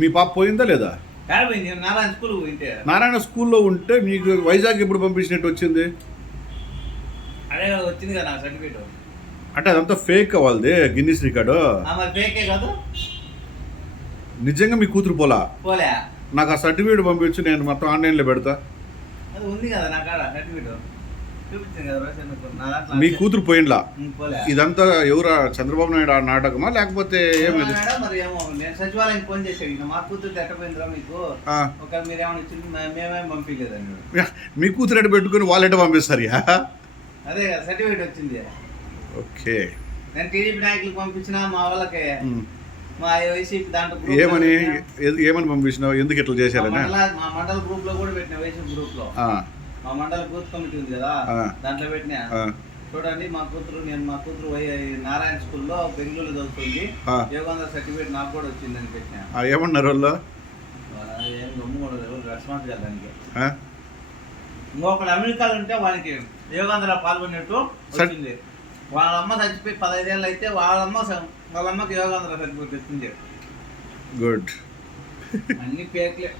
మీ పాప పోయిందా లేదా? నారాయణ స్కూల్లో ఉంటే మీకు వైజాగ్ ఎప్పుడు పంపించినట్టు వచ్చింది? అదే వచ్చింది కదా నా సర్టిఫికేట్. అంటే అదంతా ఫేక్ వాళ్ళది గిన్నిస్ రికార్డు. ఫేకే కాదు. నిజంగా మీ కూతురు పోలే? నాకు ఆ సర్టిఫికేట్ పంపించు, నేను మొత్తం ఆన్లైన్లో పెడతా. అది ఉంది కదా నా కాడ సర్టిఫికేట్ చూపించింది కదా. మీ కూతురు పోయిండ్లా? ఇదంతా ఎవరా, చంద్రబాబు నాయుడు ఆ నాటకమా లేకపోతే ఏమైంది? మరి ఏమో నేను సచివాలయానికి ఫోన్ చేసాను, మా కూతురు ఎట్టపోయిందిరా మీకు, ఒకవేళ మీరేమో ఇచ్చింది మేమేం పంపించలేదండి. మీ కూతురు ఎట్ట పెట్టుకుని వాళ్ళు ఎట్ట పంపిస్తారు? అదే కదా సర్టిఫికేట్ వచ్చింది. ఓకే, నేను టీడీపీ నాయకులకు పంపించిన మా వాళ్ళకి, మా వైసీపీ దాంట్లో ఏమని పంపించినావు? ఎందుకు ఇట్లా చేశారని మా మండల గ్రూప్ లో కూడా పెట్టిన, వైసీపీ గ్రూప్ లో మా మండల బూత్ కమిటీ ఉంది కదా, దాంట్లో పెట్టినా. చూడండి మా కూతురు నారాయణ స్కూల్లో బెంగళూరు చదువుతుంది, యోగాంధ్ర సర్టిఫికేట్ నాకు కూడా వచ్చిందని పెట్టినా. ఏమన్నారు వాళ్ళు? ఏం గమ్ము కూడా రెస్పాన్స్ చేయడానికి. ఇంకొకటి అమెరికాలో ఉంటే వానికి యోగాంధ్ర పాల్గొన్నట్టు వచ్చింది. వాళ్ళ అమ్మ చచ్చిపోయి 15 ఏళ్ళు అయితే వాళ్ళ అమ్మకి యోగాంధ్ర సర్టిఫికేట్ వచ్చింది. గుడ్. అన్ని పేర్లే.